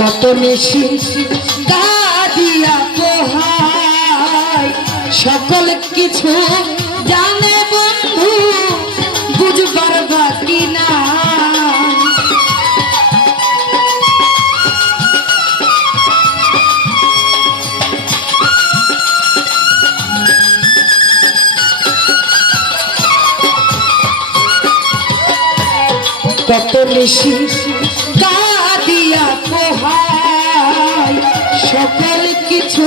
কত নিশি কাদিয়া কোহায় সকল কিছু জানে বন্ধু বুঝবার বাকি না কত নিশি কিছু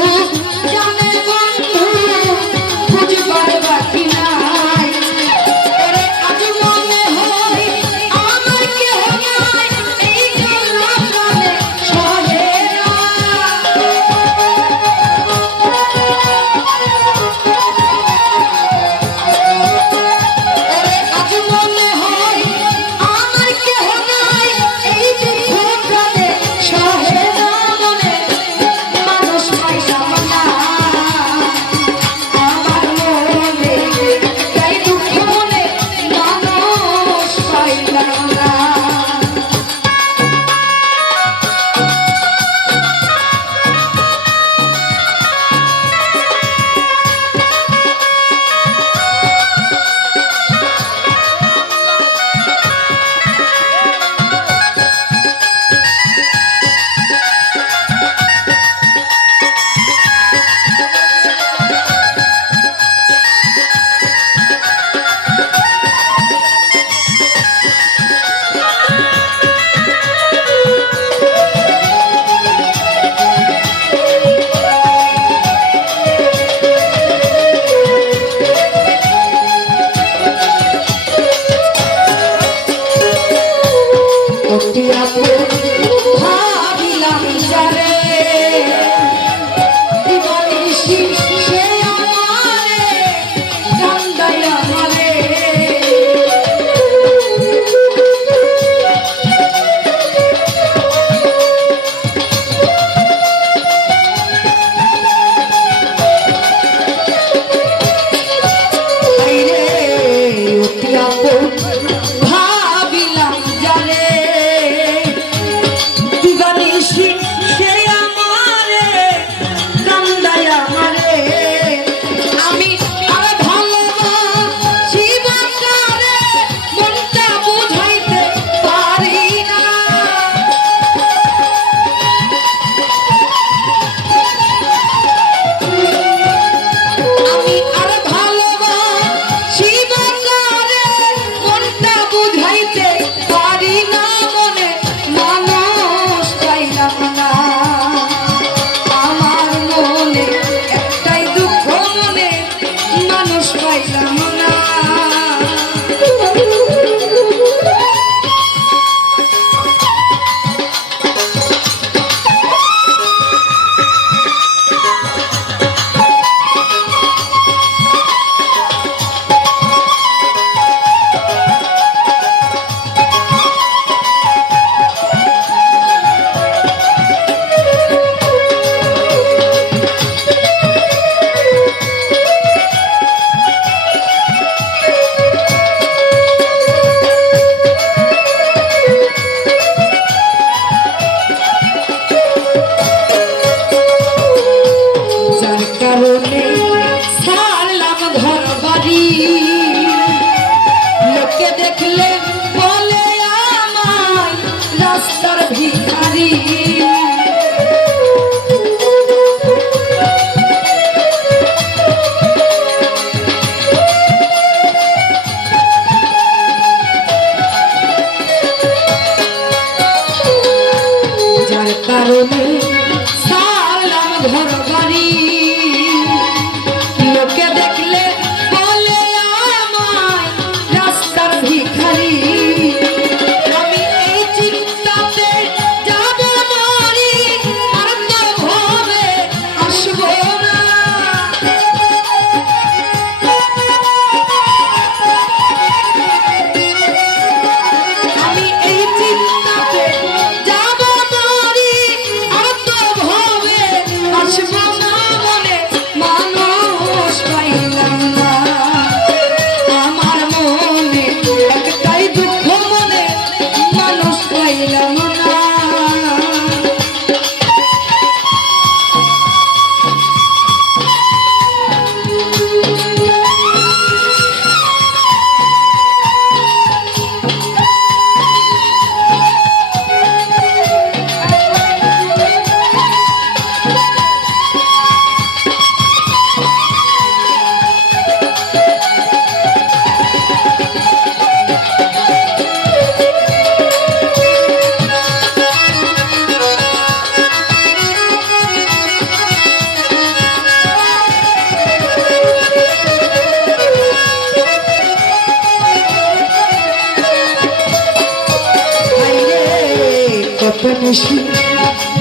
এসে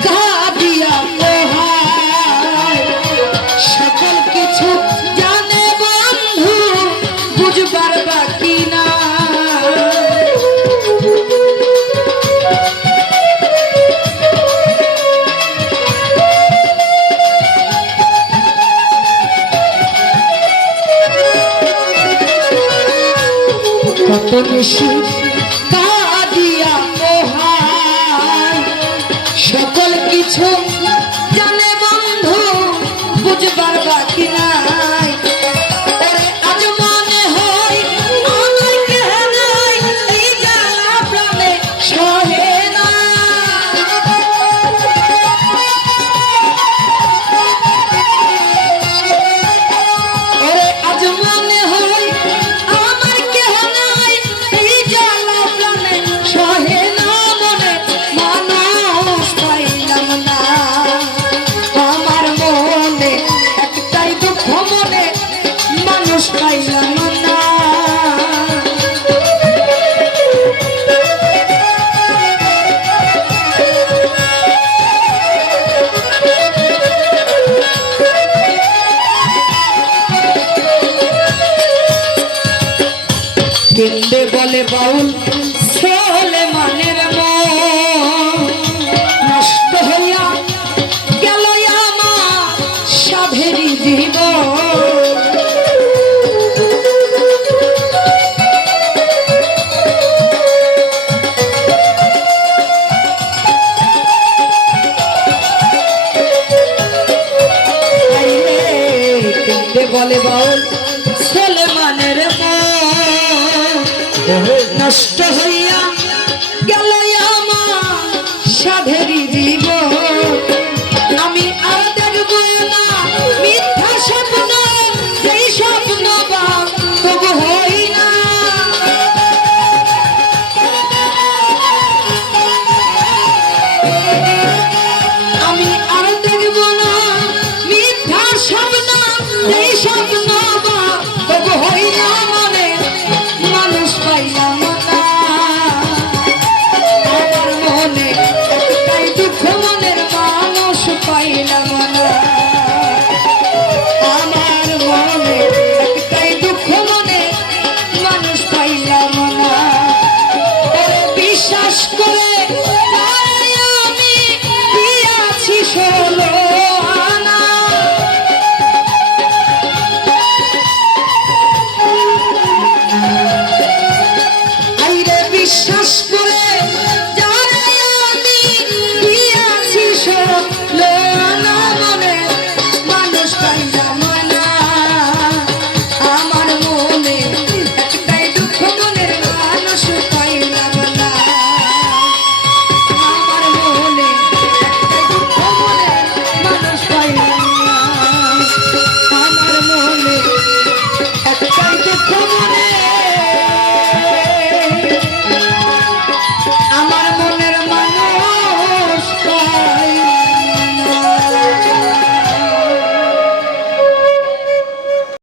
গাবিয়া পোহায়। সকল কিছু জানে বন্ধু বুঝবার বাকি না কত বেশি home. just ecstasy